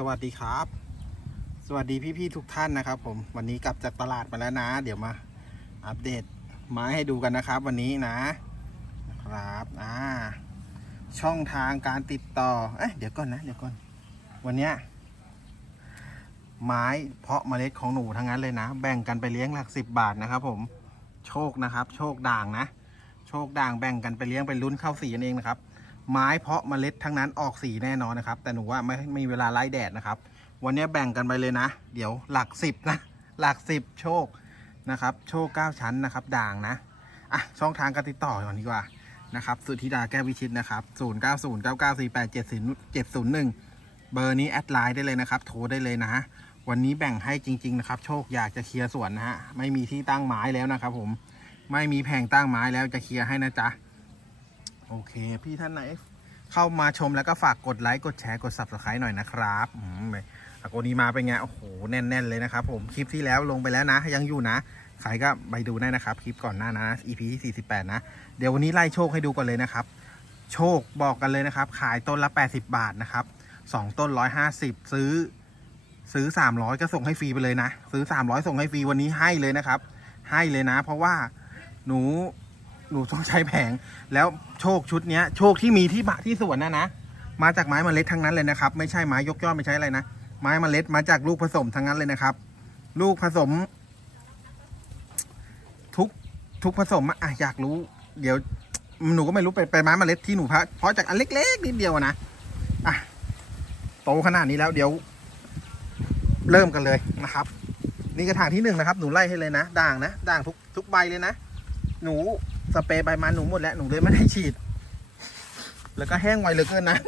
สวัสดีครับ สวัสดีพี่ๆทุกท่านนะครับผมวันนี้กลับจากตลาดมาแล้วนะ เดี๋ยวมาอัปเดตไม้ให้ดูกันนะครับ วันนี้นะครับอ่าช่องทางการติดต่อเอ๊ะเดี๋ยวก่อนนะ เดี๋ยวก่อน วันเนี้ยไม้เพาะเมล็ดของหนูทั้งนั้นเลยนะ แบ่งกันไปเลี้ยงหลักสิบบาทนะครับ ผมโชคนะครับ โชคด่างนะ โชคด่างแบ่งกันไปเลี้ยงไปลุ้นเข้าสีกันเองนะครับ ไม้เพาะเมล็ดทั้งนั้นออกสีแน่นอนนะครับ แต่หนูว่าไม่ไม่มีเวลาไล่แดดนะครับ วันนี้แบ่งกันไปเลยนะ เดี๋ยวหลักสิบนะ หลักสิบโชคนะครับ โชคเก้าชั้นนะครับ ด่างนะอะช่องทางการติดต่อก่อนดีกว่านะครับ สุธิดาแก้ววิชิตนะครับ0 9 0 9 9 4 8 7 0 7 0 1เบอร์นี้แอดไลน์ได้เลยนะครับ โทรได้เลยนะวันนี้แบ่งให้จริง ๆ นะครับ โชคอยากจะเคลียร์สวนนะฮะ ไม่มีที่ตั้งไม้แล้วนะครับผม ไม่มีแผงตั้งไม้แล้วจะเคลียร์ให้นะจ๊ะ โอเค พี่ท่านไหน เข้ามาชมแล้วก็ฝากกดไลค์กดแชร์กด subscribe หน่อยนะครับอืมไปอาโกนี้มาเป็นไง โอ้โห แน่น ๆ เลยนะครับผม คลิปที่แล้วลงไปแล้วนะ ยังอยู่นะ ใครก็ไปดูได้นะครับ คลิปก่อนหน้านะ EP ที่48 นะ เดี๋ยววันนี้ไล่โชคให้ดูก่อนเลยนะครับ โชคบอกกันเลยนะครับ ขายต้นละ 80 บาทนะครับ2ต้น 150 ซื้อ ซื้อ 300 ก็ส่งให้ฟรีไปเลยนะ ซื้อ 300 ส่งให้ฟรีวันนี้ให้เลยนะครับ ให้เลยนะ เพราะว่าหนู หนูต้องใช้แผง แล้วโชคชุดเนี้ย โชคที่มีที่บะที่สวนนะนะ มาจากไม้เมล็ดทั้งนั้นเลยนะครับ ไม่ใช่ไม้ยกยอดไม่ใช่อะไรนะ ไม้เมล็ดมาจากลูกผสมทั้งนั้นเลยนะครับ ลูกผสม ทุกทุกผสมอะอะอยากรู้ เดี๋ยว หนูก็ไม่รู้ไปไปไม้เมล็ดที่หนูเพาะเพราะจากอันเล็กๆนิดเดียวนะอะโตขนาดนี้แล้วเดี๋ยว เริ่มกันเลยนะครับ นี่กระถางที่หนึ่งนะครับ หนูไล่ให้เลยนะด่างนะด่างทุกทุกใบเลยนะหนู สเปรย์ใบมันหนูหมดแล้วหนูเลยไม่ได้ฉีด แล้วก็แห้งไวเหลือเกินนะ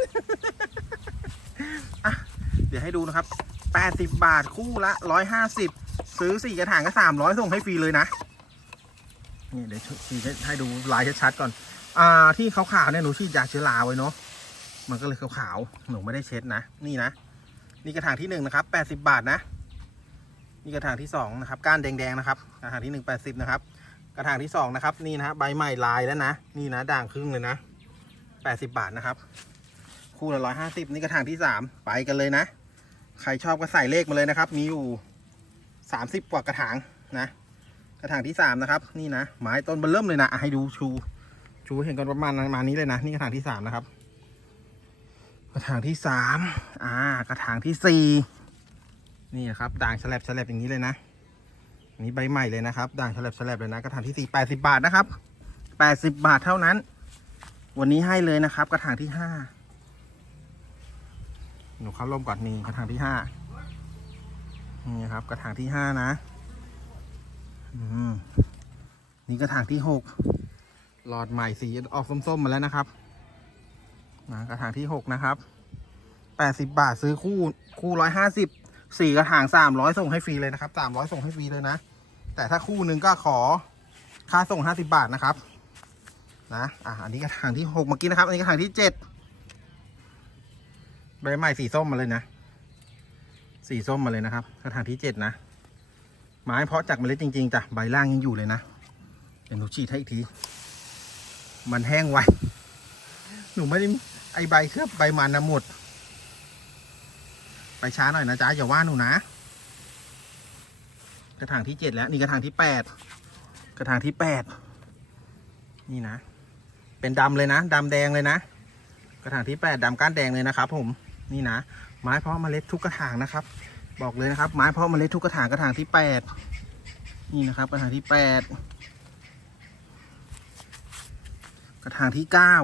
อะเดี๋ยวให้ดูนะครับ 80 บาทคู่ละ 150 ซื้อสี่กระถางก็ 300 ส่งให้ฟรีเลยนะ นี่เดี๋ยวฉีดให้ดูลายชัดๆก่อน อ่า ที่ขาวๆเนี่ยหนูฉีดยาเชื้อราไว้เนาะ มันก็เลยขาวๆ หนูไม่ได้เช็ดนะ นี่นะ นี่กระถางที่หนึ่งนะครับ 80 บาทนะ นี่กระถางที่สองนะครับ ก้านแดงๆ นะครับ กระถางที่หนึ่ง80 นะครับ ระถางที่สองนะครับ นี่นะฮะใบใหม่ลายแล้วนะ นี่นะด่างครึ่งเลยนะ80บาทนะครับ คู่ละ150นี่กระถางที่สามไปกันเลยนะ ใครชอบก็ใส่เลขมาเลยนะครับ มีอยู่30กว่ากระถางนะ กระถางที่สามนะครับ นี่นะไม้ต้นเบนเริ่มเลยนะให้ดูชู ชูเห็นกันประมาณประมาณนี้เลยนะ นี่กระถางที่สามนะครับ กระถางที่สามอ่ากระถางที่สี่นี่นะครับด่างฉลับฉลับอย่างนี้เลยนะ นนี้ใบใหม่เลยนะครับ ด่างฉลับฉลับเลยนะกระถางที่สี่แปดสิบาทนะครับแปดสิบาทเท่านั้น วันนี้ให้เลยนะครับ กระถางที่ห้าหนูเข้าร่มก่อนนี่กระถางที่ห้านี่ครับ กระถางที่ห้านะนี่กระถางที่หกหลอดใหม่สีออกส้มๆมาแล้วนะครับนะกระถางที่หกนะครับแปดสิบาทซื้อคู่คู่ร้อยห้าสิบสี่กระถางสามร้อยส่งให้ฟรีเลยนะครับสามร้อยส่งให้ฟรีเลยนะ แต่ถ้าคู่หนึ่งก็ขอค่าส่งห้าสิบาทนะครับ นะอะอันนี้กระถางที่หกเมื่อกี้นะครับ อันนี้กระถางที่เจ็ดใบใหม่สีส้มมาเลยนะ สีส้มมาเลยนะครับ กระถางที่เจ็ดนะไม้เพาะจากเมล็ดจริงๆจ้ะใบล่างยังอยู่เลยนะเดี๋ยวหนูฉีดให้อีกที มันแห้งไวหนูไม่ได้ไอใบเคลือบใบมันนะหมด ไปช้าหน่อยนะจ๊ะอย่าว่าหนูนะ กระถางที่เจ็ดแล้ว นี่กระถางที่แปดกระถางที่แปดนี่นะ เป็นดำเลยนะดำแดงเลยนะ กระถางที่แปดดำก้านแดงเลยนะครับ ผมนี่นะ ไม้เพาะเมล็ดทุกกระถางนะครับ บอกเลยนะครับ ไม้เพาะเมล็ดทุกกระถางกระถางที่แปดนี่นะครับ กระถางที่แปดกระถางที่เก้า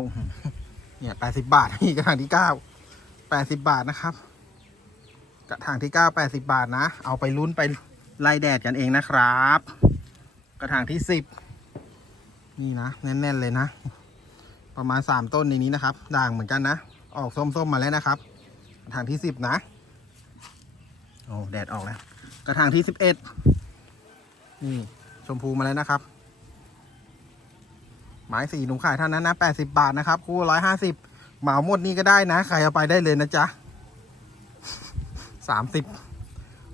เนี่ยแปดสิบาทนี่กระถางที่เก้าแปดสิบาทนะครับ กระถางที่เก้าแปดสิบาทนะ เอาไปลุ้นไป ไล่แดดกันเองนะครับ กระถางที่สิบนี่นะแน่นๆเลยนะ ประมาณสามต้นในนี้นะครับ ด่างเหมือนกันนะ ออกส้มๆมาแล้วนะครับ กระถางที่สิบนะโอ้แดดออกแล้วกระถางที่สิบเอ็ดนี่ชมพูมาแล้วนะครับไม้สี่หนูขายเท่านั้นนะแปดสิบาทนะครับคู่ร้อยห้าสิบเหมาหมดนี่ก็ได้นะใครเอาไปได้เลยนะจ๊ะสามสิบ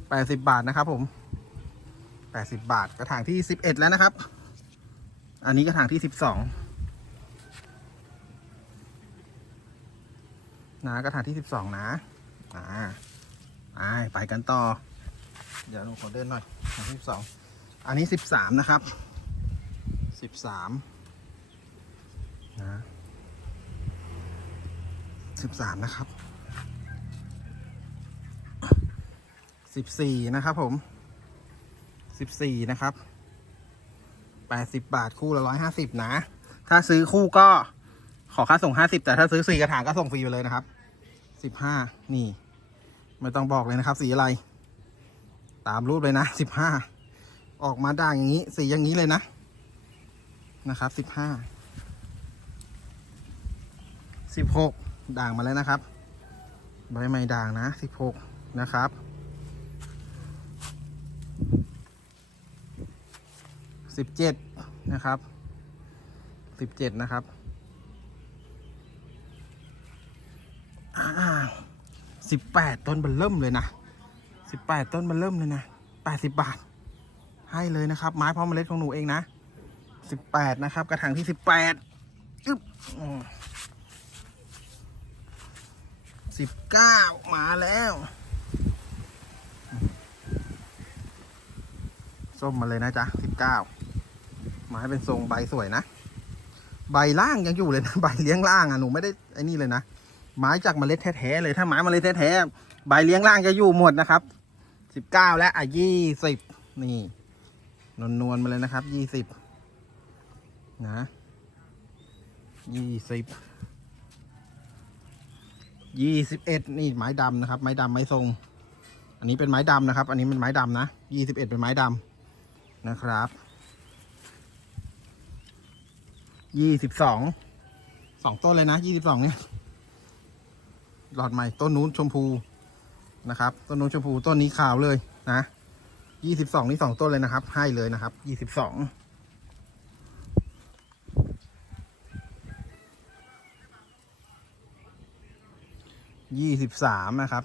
แปดสิบาทนะครับผม แปดสิบาท กระถางที่สิบเอ็ดแล้วนะครับ อันนี้กระถางที่สิบสองนะกระถางที่สิบสองนะอ่าไปไปกันต่อ เดี๋ยวหนูขอเดินหน่อยสิบสองอันนี้สิบสามนะครับสิบสามนะสิบสามนะครับสิบสี่นะครับผม สิบสี่นะครับแปดสิบบาทคู่ละร้อยห้าสิบนะ ถ้าซื้อคู่ก็ขอค่าส่งห้าสิบแต่ถ้าซื้อสี่กระถางก็ส่งฟรีไปเลยนะครับสิบห้านี่ ไม่ต้องบอกเลยนะครับ สีอะไร ตามรูปเลยนะสิบห้าออกมาด่างอย่างนี้ สีอย่างนี้เลยนะ นะครับสิบห้าสิบหกด่างมาแล้วนะครับ ใบไม้ด่างนะสิบหกนะครับ สิบเจ็ดนะครับสิบเจ็ดนะครับสิบแปดต้นเบนเริ่มเลยนะสิบแปดต้นเบนเริ่มเลยนะแปดสิบบาท ให้เลยนะครับ ไม้พร้อมเมล็ดของหนูเองนะสิบแปดนะครับ กระถางที่สิบแปดอึ๊บสิบเก้ามาแล้วส้มมาเลยนะจ๊ะสิบเก้า ไม้เป็นทรงใบสวยนะ ใบล่างยังอยู่เลยนะใบเลี้ยงล่างอะหนูไม่ได้ไอ้นี่เลยนะไม้จากเมล็ดแท้ๆเลยถ้าไม้เมล็ดแท้ๆใบเลี้ยงล่างจะอยู่หมดนะครับสิบเก้าและอะยี่สิบนี่นวลนวลๆมาเลยนะครับยี่สิบนะยี่สิบยี่สิบเอ็ดนี่ไม้ดำนะครับ ไม้ดำไม้ทรง อันนี้เป็นไม้ดำนะครับ อันนี้เป็นไม้ดำนะยี่สิบเอ็ดเป็นไม้ดำนะครับ ยี่สิบสอง สองต้นเลยนะยี่สิบสองเนี่ย หลอดใหม่ต้นนู้นชมพูนะครับ ต้นนู้นชมพูต้นนี้ขาวเลยนะยี่สิบสองนี่สองต้นเลยนะครับ ให้เลยนะครับยี่สิบสองยี่สิบสามนะครับ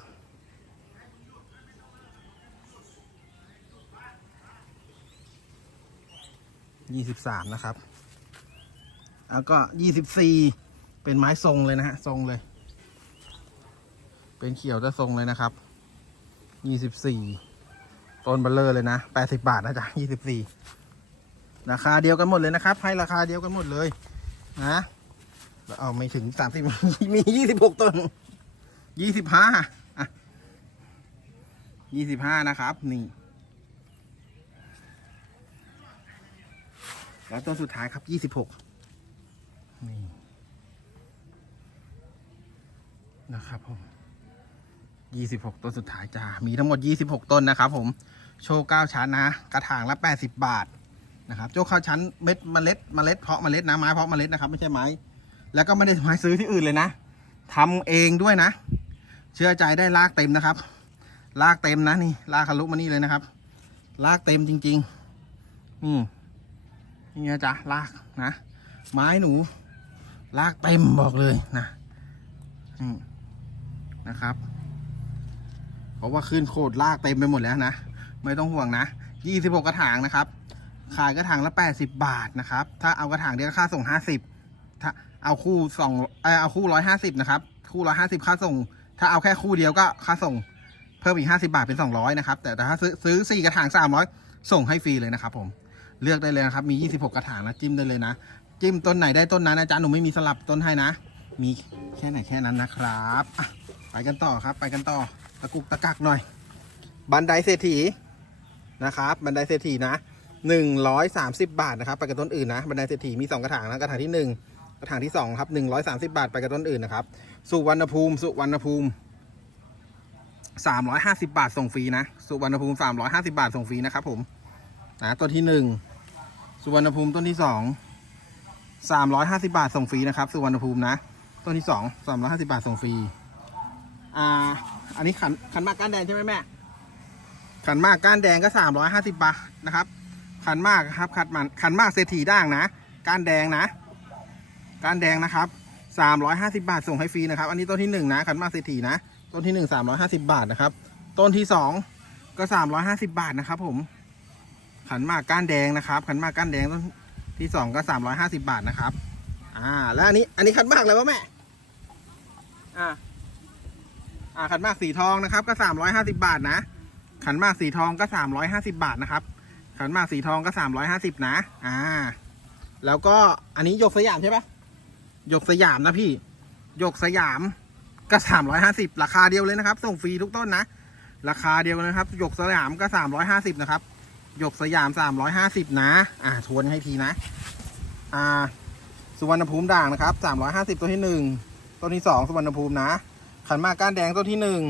ยี่สิบสามนะครับ แล้วก็ยี่สิบสี่เป็นไม้ทรงเลยนะฮะทรงเลย เป็นเขียวจะทรงเลยนะครับยี่สิบสี่ต้นเบลเลอร์เลยนะแปดสิบาทนะจ๊ะยี่สิบสี่ราคาเดียวกันหมดเลยนะครับ ให้ราคาเดียวกันหมดเลยนะเอาไม่ถึงสามสิบมียี่สิบหกต้นยี่สิบห้าอะยี่สิบห้านะครับ นี่ แล้วต้นสุดท้ายครับยี่สิบหก นี่นะครับผมยี่สิบหกต้นสุดท้ายจ้า มีทั้งหมดยี่สิบหกต้นนะครับผม โชว์เก้าชั้นนะ กระถางละแปดสิบบาทนะครับโชว์เก้าชั้นเม็ดเมล็ดเมล็ดเพาะเมล็ดนะไม้เพาะเมล็ดนะครับไม่ใช่ไม้ แล้วก็ไม่ได้ไม้ซื้อที่อื่นเลยนะทำเองด้วยนะ เชื่อใจได้ลากเต็มนะครับ ลากเต็มนะนี่ลากทะลุมานี่เลยนะครับ ลากเต็มจริง ๆ นี่นี่นะจ๊ะลากนะ ไม้หนู ลากเต็มบอกเลยนะนะครับ เพราะว่าขึ้นโคตรลากเต็มไปหมดแล้วนะ ไม่ต้องห่วงนะ26กกระถางนะครับ ขายกระถางละ80บบาทนะครับ ถ้าเอากระถางเดียวก็ค่าส่ง50ถ้าเอาคู่สองเออเอาคู่150นะครับ คู่150ค่าส่ง ถ้าเอาแค่คู่เดียวก็ค่าส่งเพิ่มอีก50บาทเป็น200นะครับ แต่ถ้าซื้อซื้อ4กระถาง300ส่งให้ฟรีเลยนะครับผมเลือกได้เลยนะครับ มี 26 กระถางนะจิ้มได้เลยนะ จิ้มต้นไหนได้ต้นนั้นนะจ๊ะหนูไม่มีสลับต้นให้นะ มีแค่ไหนแค่นั้นนะครับไปกันต่อครับ ไปกันต่อตะกุกตะกักหน่อย บันไดเศรษฐีนะครับ บันไดเศรษฐีนะหนึ่งร้อยสามสิบบาทนะครับ ไปกับต้นอื่นนะบันไดเศรษฐีมีสองกระถางนะกระถางที่หนึ่งกระถางที่สองครับหนึ่งร้อยสามสิบาทไปกับต้นอื่นนะครับสุวรรณภูมิ สุวรรณภูมิสามร้อยห้าสิบาทส่งฟรีนะสุวรรณภูมิสามร้อยห้าสิบาทส่งฟรีนะครับผมนะต้นที่หนึ่งสุวรรณภูมิต้นที่สอง สามร้อยห้าสิบาทส่งฟรีนะครับสุวรรณภูมินะ ต้นที่สองสามร้อยห้าสิบาทส่งฟรี อ่า อันนี้ขันขันมากก้านแดงใช่ไหมแม่ ขันมากก้านแดงก็สามร้อยห้าสิบบาทนะครับ ขันมากครับ ขันมันขันมากเศรษฐีด่างนะ ก้านแดงนะ ก้านแดงนะครับสามร้อยห้าสิบาทส่งให้ฟรีนะครับ อันนี้ต้นที่หนึ่งนะ ขันมากเศรษฐีนะ ต้นที่หนึ่งสามร้อยห้าสิบาทนะครับ ต้นที่สองก็สามร้อยห้าสิบาทนะครับ ผม ขันมากก้านแดงนะครับ ขันมากก้านแดงต้น ที่สองก็สามร้อยห้าสิบาทนะครับ อ่า แล้วอันนี้ อันนี้ขันหมากอะไรวะแม่ อ่า อ่า ขันหมากสีทองนะครับ ก็สามร้อยห้าสิบาทนะ ขันหมากสีทองก็สามร้อยห้าสิบาทนะครับ ขันหมากสีทองก็สามร้อยห้าสิบนะ อ่า แล้วก็อันนี้หยกสยามใช่ปะหยกสยามนะพี่ หยกสยามก็สามร้อยห้าสิบราคาเดียวเลยนะครับ ส่งฟรีทุกต้นนะ ราคาเดียวนะครับ หยกสยามก็สามร้อยห้าสิบนะครับ หยกสยามสามร้อยห้าสิบนะ อ่าทวนให้ทีนะ อ่า สุวรรณภูมิด่างนะครับสามร้อยห้าสิบต้นที่หนึ่งต้นที่สองสุวรรณภูมินะ ขันมากก้านแดงต้นที่หนึ่ง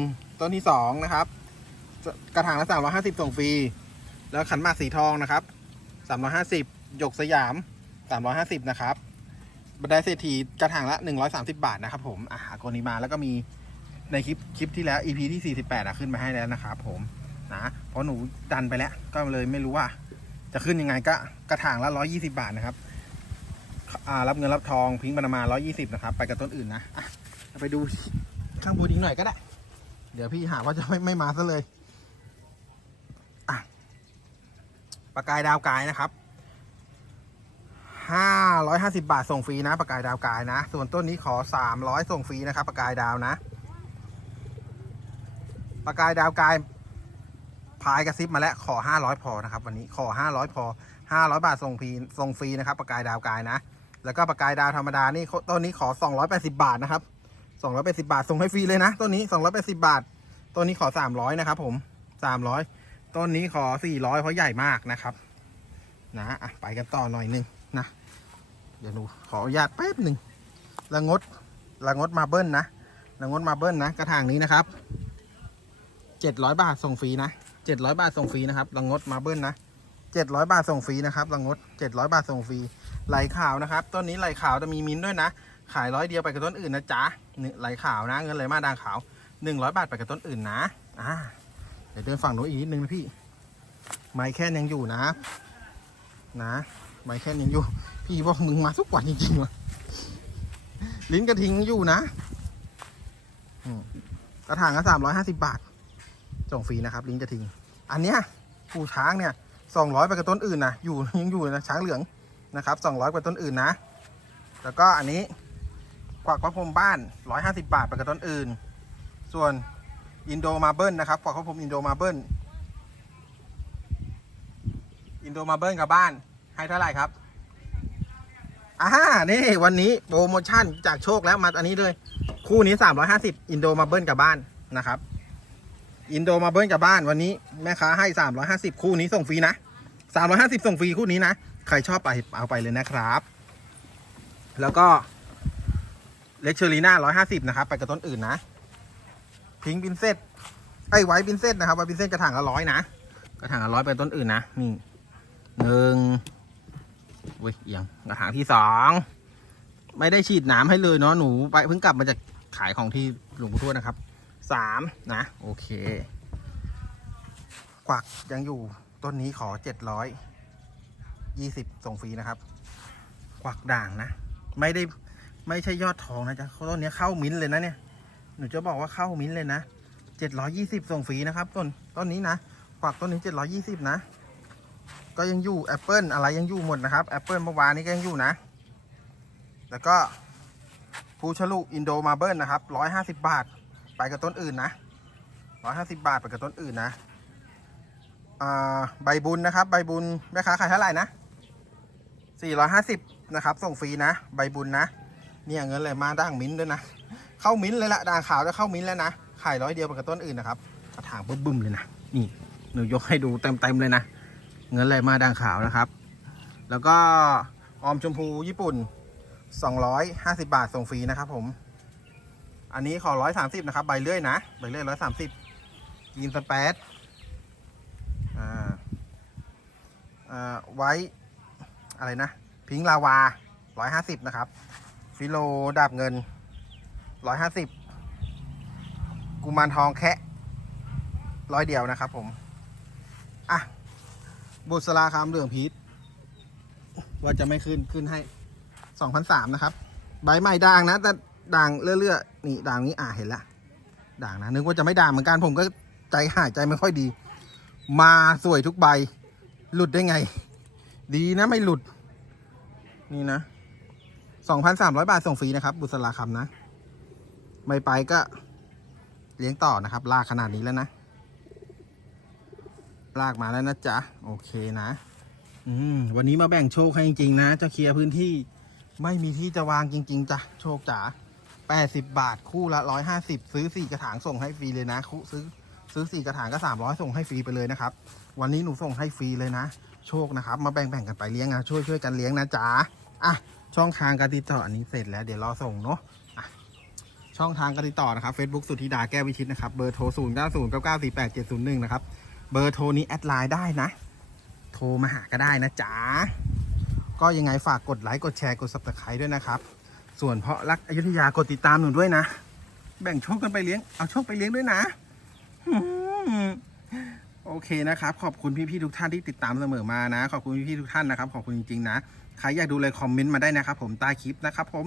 ต้นที่สองนะครับ กระถางละสามร้อยห้าสิบส่งฟรี แล้วขันมากสีทองนะครับสามร้อยห้าสิบหยกสยามสามร้อยห้าสิบนะครับบันไดเศรษฐีกระถางละหนึ่งร้อยสามสิบาทนะครับผม อ่าคนนี้มาแล้วก็มีในคลิปคลิปที่แล้ว EP ที่สี่สิบแปดอะขึ้นมาให้แล้วนะครับผม นะ ราะหนูดันไปแล้ว ก็เลยไม่รู้ว่า จะขึ้นยังไงก็กระถางละร้อยี่สิบาทนะครับรับเงินรับทองพิงค์บรรมาร้อยี่สิบนะครับ ไปกับต้นอื่นนะอะไปดูข้างบนอีกหน่อยก็ได้ เดี๋ยวพี่หาว่าจะไม่ไม่มาซะเลยอะปากกายดาวกายนะครับห้าร้อยห้าสิบาทส่งฟรีนะปากกายดาวกายนะ ส่วนต้นนี้ขอสามร้อยส่งฟรีนะครับปากกายดาวนะปากกายดาวกายายกระซิบมาแล้วขอห้าร้อยพอนะครับ วันนี้ขอห้าร้อยพอห้าร้อยบาทส่งฟรีส่งฟรีนะครับปากกายดาวกายนะ แล้วก็ปากกายดาวธรรมดานี่ต้นนี้ขอสองร้อยแปดสิบาทนะครับสองร้อยแปดสิบาทส่งให้ฟรีเลยนะต้นนี้สองร้อยแปดสิบาทต้นนี้ขอสามร้อยนะครับ ผมสามร้อยต้นนี้ขอสี่ร้อยเพราะใหญ่มากนะครับ นะไปกันต่อหน่อยหนึงนะเดี๋ยวหนูขออนุญาตแป๊บหนึ่งละงดละงดมาเบิ้ลนะละงดมาเบิ้ลนะกระถางนี้นะครับเจ็ดร้อยบาทส่งฟรีนะ เจ็ดร้อยบาทส่งฟรีนะครับละงดมาเบิ้ลนะเจ็ดร้อยบาทส่งฟรีนะครับละงดเจ็ดร้อยบาทส่งฟรีไหลขาวนะครับต้นนี้ไหลขาวจะมีมิ้นด้วยนะ ขายร้อยเดียวไปกับต้นอื่นนะจ๊ะไหลขาวนะ เงินไหลมาด่างขาวหนึ่งร้อยบาทไปกับต้นอื่นนะอ่าเดี๋ยวเดินฝั่งโน้นอีกนิดนึงนะพี่ ไม้แค่นยังอยู่นะ นะ ไม้แค่นยังอยู่ พี่บอกมึงมาทุกวันจริงๆวะลิ้นกระทิงอยู่นะกระถางก็สามร้อยห้าสิบาท ส่งฟรีนะครับ ลิ้นกระทิ้ง อันเนี้ยปูช้างเนี่ยสองร้อยไปกับต้นอื่นนะอยู่ยังอยู่นะช้างเหลืองนะครับสองร้อยกว่าต้นอื่นนะ แล้วก็อันนี้กวักพระพรมบ้านร้อยห้าสิบาทไปกับต้นอื่น ส่วนอินโดมาเบิลนะครับกวักพระพรมอินโดมาเบิลอินโดมาเบิลกับบ้านให้เท่าไหร่ครับอ่านี่วันนี้โปรโมชั่นจากโชคแล้วมาอันนี้เลย คู่นี้ 350 อินโดมาเบิลกับบ้านนะครับ อินโดมาเบิ้ลกับบ้านวันนี้แม่ค้าให้ 350 คู่นี้ส่งฟรีนะ 350 ส่งฟรีคู่นี้นะ ใครชอบไปเอาไปเลยนะครับ แล้วก็เล็กเชอรีน่า150 นะครับ ไปกับต้นอื่นนะ พิงค์บินเซตไอ้ไวท์บินเซตนะครับไวท์บินเซตกระถางละร้อยนะ กระถางละร้อยไปต้นอื่นนะ นี่หนึ่งเว้ยเอียงกระถางที่สองไม่ได้ฉีดน้ำให้เลยเนาะหนูไปเพิ่งกลับมาจากขายของที่หลวงปู่ทวดนะครับ สามนะ โอเค กวักยังอยู่ต้นนี้ขอเจ็ดร้อยยี่สิบส่งฟรีนะครับ กวักด่างนะ ไม่ได้ไม่ใช่ยอดทองนะจ๊ะต้นนี้เข้ามิ้นเลยนะเนี่ย หนูจะบอกว่าเข้ามิ้นเลยนะเจ็ดร้อยี่สิบส่งฟรีนะครับ ต้นต้นนี้นะกวักต้นนี้เจ็ดร้อยี่สิบนะ ก็ยังอยู่แอปเปิลอะไรยังอยู่หมดนะครับแอปเปิลเมื่อวานนี้ก็ยังอยู่นะ แล้วก็ภูชลุอินโดมาเบิลนะครับร้อยห้าสิบบาท ไปกับต้นอื่นนะร้อยห้าสิบบาทไปกับต้นอื่นนะอ่าใบบุญนะครับ ใบบุญแม่ค้าขายเท่าไหร่นะสี่ร้อยห้าสิบนะครับ ส่งฟรีนะ ใบบุญนะ เนี่ยเงินเลยมาด่างมิ้นด้วยนะ เข้ามิ้นเลยละด่างขาวจะเข้ามิ้นแล้วนะ ขายร้อยเดียวไปกับต้นอื่นนะครับ กระถางบึ้มๆเลยนะ นี่หนูยกให้ดูเต็มๆเลยนะ เงินไหลมาด่างขาวนะครับ แล้วก็ออมชมพูญี่ปุ่น 250 บาทส่งฟรีนะครับผม อันนี้ขอ130นะครับ ใบเลื่อยนะ ใบเลื่อย130ยีนสเปซอ่าอ่าไว้ อะไรนะ พิงลาวา150นะครับ ฟิโลดาบเงิน150กุมารทองแคะร้อยเดียวนะครับผม อะ บุษราคำเหลืองพีชว่าจะไม่ขึ้นขึ้นให้สองพันสามนะครับ ใบใหม่ด่างนะแต่ ด่างเลื่อยๆนี่ด่างนี้อ่าเห็นละด่างนะนึกว่าจะไม่ด่างเหมือนกันผมก็ใจหายใจไม่ค่อยดี มาสวยทุกใบ หลุดได้ไง ดีนะไม่หลุด นี่นะสองพันสามร้อยบาทส่งฟรีนะครับ บุษราคำนะ ไม่ไปก็เลี้ยงต่อนะครับ ลากขนาดนี้แล้วนะ ลากมาแล้วนะจ๊ะ โอเคนะ อืม วันนี้มาแบ่งโชคให้จริงๆนะ จะเคลียร์พื้นที่ ไม่มีที่จะวางจริง ๆจ้ะ โชคจ๋า แปดสิบาทคู่ละร้อยห้าสิบซื้อสี่กระถางส่งให้ฟรีเลยนะคู่ซื้อซื้อสี่กระถางก็สามร้อยส่งให้ฟรีไปเลยนะครับ วันนี้หนูส่งให้ฟรีเลยนะ โชคนะครับ มาแบ่งๆกันไปเลี้ยงนะช่วยช่วยกันเลี้ยงนะจ๊ะอะช่องทางการติดต่ออันนี้เสร็จแล้วเดี๋ยวรอส่งเนาะอะช่องทางการติดต่อนะครับ Facebook สุธิดาแก้ววิชิตนะครับ เบอร์โทร 0 9 0 9 9 4 8 7 0 1 นะครับ เบอร์โทรนี้แอดไลน์ได้นะ โทรมาหาก็ได้นะจ๊ะ ก็ยังไงฝากกดไลค์ กดแชร์ กด subscribe ด้วยนะครับ ส่วนเพาะรักอยุธยากดติดตามหนูด้วยนะ แบ่งโชคกันไปเลี้ยง เอาโชคไปเลี้ยงด้วยนะ โอเคนะครับ ขอบคุณพี่ๆทุกท่านที่ติดตามเสมอมานะ ขอบคุณพี่ๆทุกท่านนะครับ ขอบคุณจริงๆนะ ใครอยากดูเลยคอมเมนต์มาได้นะครับ ผมใต้คลิปนะครับ ผม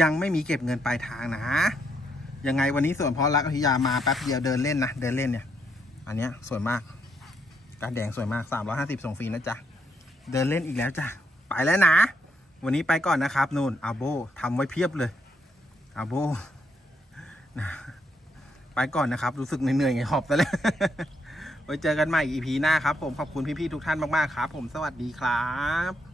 ยังไม่มีเก็บเงินปลายทางนะ ยังไงวันนี้ส่วนเพาะรักอยุธยามาแป๊บเดียวเดินเล่นนะ เดินเล่นเนี่ย อันเนี้ยสวยมาก การแดงสวยมาก350ส่งฟรีนะจ๊ะ เดินเล่นอีกแล้วจ้ะ ไปแล้วนะ วันนี้ไปก่อนนะครับนู่นอาโบทำไว้เพียบเลยอาโบนะไปก่อนนะครับ รู้สึกเหนื่อยๆไงหอบไปเลยไว้เจอกันใหม่อีพีหน้าครับ ผมขอบคุณพี่ๆทุกท่านมากๆครับ ผมสวัสดีครับ